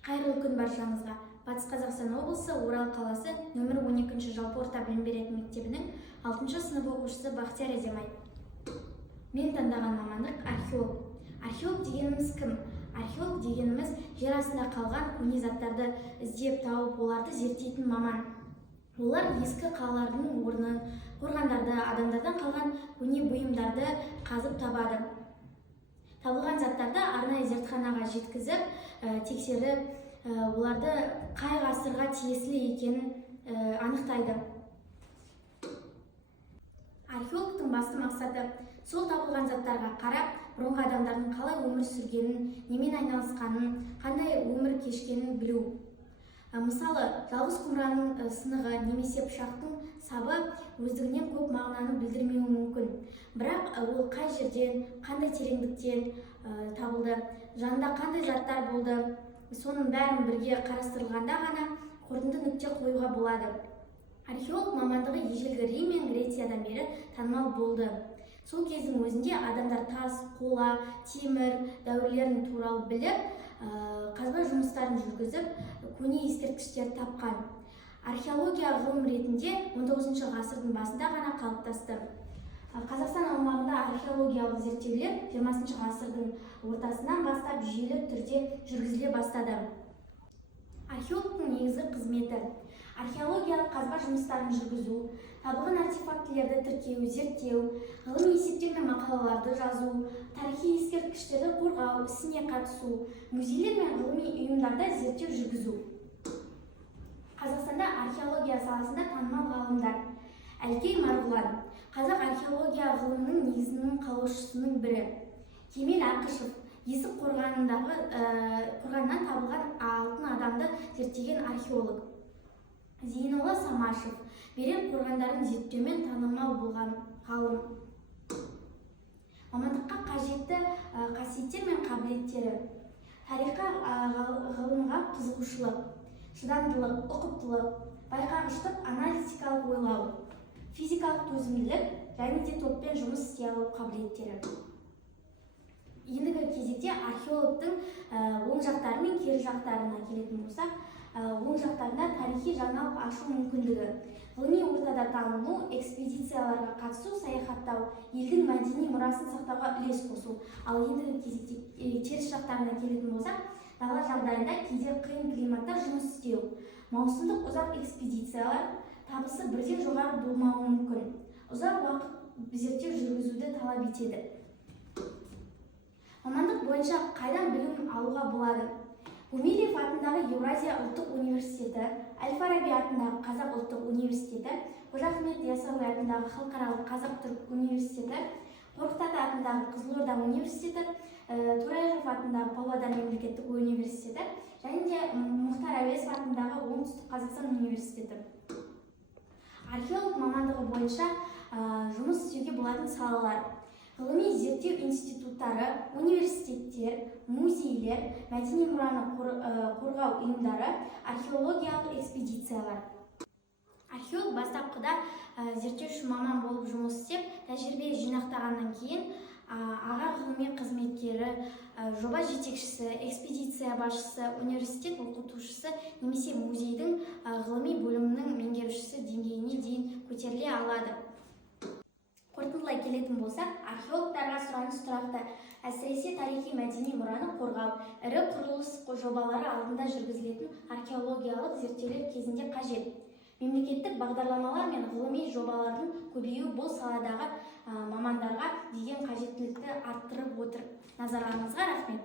Қайырлы күн баршаңызға. Батыс Қазақстан облысы Орал қаласы нөмір 12 жалпы орта білім беретін мектебінің 6 сынып оқушысы Бақтияр Аземай. Мен таңдаған мамандық археолог. Археолог дегеніміз кім? Археолог дегеніміз жер астында қалған көне заттарды іздеп тауып, оларды зерттейтін маман. Олар ескі қалалардың орнын, қорғандарды, адамдардан қалған көне бұйымдарды қазып табады. Табылған заттарды арнайы зертханаға жеткізіп, тексеріп, оларды қай ғасырға тиесілі екенін анықтайды. Археологтың басты мақсаты сол табылған заттарға қарап, бұрынғы адамдардың қалай өмір сүргенін, немен айналысқанын, қандай өмір кешкенін білу. Мысалы, жалғыз құмыраның сынығы немесе пышақтың сабы өздігінен көп мағынаны білдірмеуі мүмкін. Бірақ ол қай жерден, қандай тереңдіктен табылды, жанында қандай заттар болды, соның бәрін бірге қарастырылғанда ғана қорытынды нүкте қоюға болады. Археолог мамандығы ежелгі Рим мен Грециядан бері танымал болды. Сол кездің өзінде адамдар тас, қола, темір дәуірлерін туралы біліп, қазба жұмыстарын жүргізіп, көне ескерткіштер тапқан. Археология ғылым ретінде 19 ғасырдың басында ғана қалыптасты. Қазақстан аумағында археологиялық зерттеулер 20 ғасырдың ортасынан бастап жүйелі түрде жүргізіле бастады. Археологтың негізгі қызметі археологиялық қазба жұмыстарын жүргізу, табылған артефактілерді тіркеу, зерттеу, ғылыми есептер мен мақалаларды жазу, тарихи ескерткіштерді қорғау, ісіне қатысу, музейлер мен ғылыми ұйымдарда зерттеу жүргізу. Қазақстанда археология саласында танымал ғалымдар: Әлкей Марғұлан, қазақ археология ғылымының негізінің қалаушысының бірі; Кемел Ақышев, Есік қорғанынан табылған алтын адамды зерттеген археолог; Зейнолла Самашев, Берел қорғандарын зерттеумен танымал болған ғалым. Мамандыққа қажетті қасиеттер мен қабілеттері: тарихқа, ғылымға қызығушылық, шыдамдылық, ұқыптылық, байқағыштық, аналитикалық ойлау, физикалық төзімділік және де топпен жұмыс істей алу қабілеттері. Ендігі кезекте археологтың оң жақтары мен кері жақтарына келетін болсақ, оң жақтарында тарихи жаңалық ашу мүмкіндігі, ғылыми ортада танылу, экспедицияларға қатысу, саяхаттау, елдің мәдени мұрасын сақтауға үлес қосу. Ал ендігі кезекте теріс жақтарына келетін болсақ, дала жағдайында кейде қиын климатта жұмыс істеу, маусымдық ұзақ экспедициялар табысы бірден жоғары болмауы мүмкін, ұзақ уақыт зерттеу жүргізуді талап етеді. Мамандық бойынша қайдан білім алуға болады? Гумилев атындағы Еуразия ұлттық университеті, Әл-Фараби атындағы Қазақ ұлттық университеті, Қожа Ахмет Яссауи атындағы Халықаралық қазақ-түрік университеті, Қорқыт Ата атындағы Қызылорда университеті, Торайғыров атындағы Павлодар мемлекеттік университеті және де Мұхтар Әуезов атындағы Оңтүстік Қазақстан университеті. Археолог мамандығы бойынша жұмыс істеуге болатын салалар: ғылыми зерттеу институттары, университеттер, музейлер, мәдени мұраны қорғау ұйымдары, археологиялық экспедициялар. Археолог бастапқыда зерттеуші маман болып жұмыс істеп, тәжірибе жинақтағаннан кейін аға ғылыми қызметкері, жоба жетекшісі, экспедиция басшысы, университет оқытушысы немесе музейдің ғылыми бөлімінің меңгерушісі деңгейіне дейін көтеріле алады. Қорытындылай келетін болсақ, археологтарға сұраныс тұрақты, әсіресе тарихи мәдени мұраны қорғау, ірі құрылыс жобалары алдында жүргізілетін археологиялық зерттеулер кезінде қажет. Мемлекеттік бағдарламалар мен ғылыми жобалардың көбеюі бұл саладағы мамандарға деген қажеттілікті арттырып отыр. Назарларыңызға рахмет.